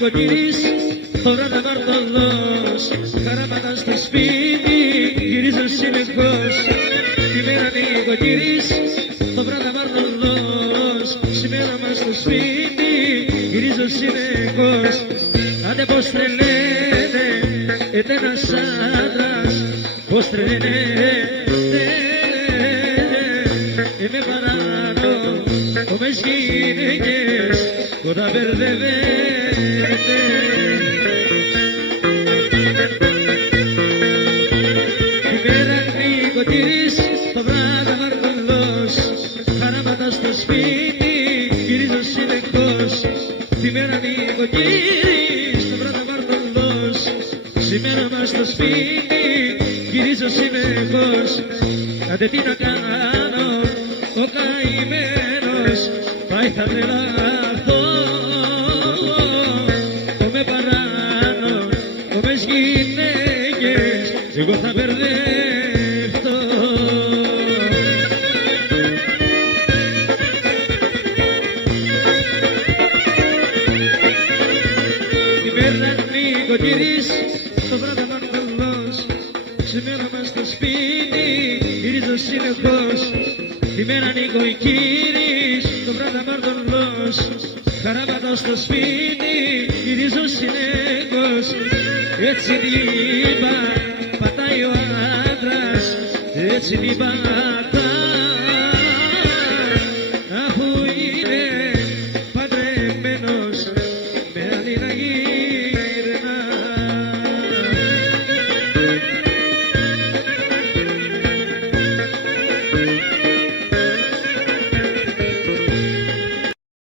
νοικοκύρης, τώρα να μαρτωλός, χαράματα στο σπίτι, γυρίζω συνεχώς. Τη μέρα νοικοκύρης, το βράδυ μαρτωλός, σήμερα μας στο σπίτι, γυρίζω συνεχώς. Άντε πως τρελαίνε, ένας άντρας, πως τρελαίνε, με παράνω, ομές γυναίκες, τώρα μπερδεύεται. Τη μέρα νοικοκύρης, το βράδυ μαρτωλός, χαράματα στο σπίτι, γυρίζω συνεχώς. Τη μέρα νοικοκύρης, το βράδυ μαρτωλός, σήμερα μας στο σπίτι, γυρίζω συνεχώς. Άντε τι να κάνω, ο καημένος πάει θα τρελαθώ. Με παράνω, ομές γυναίκες, εγώ θα μπερδευτώ. Η μέρα νοικοκύρης, το βράδυ μαρτωλός, σήμερα μας στο σπίτι, γυρίζω συνεχώς. Τη μέρα νοικοκύρης, το βράδυ μαρτωλός, χαράματα στο σπίτι, γυρίζω συνεχώς. Έτσι είπα, πατάει ο άντρας, έτσι είπα.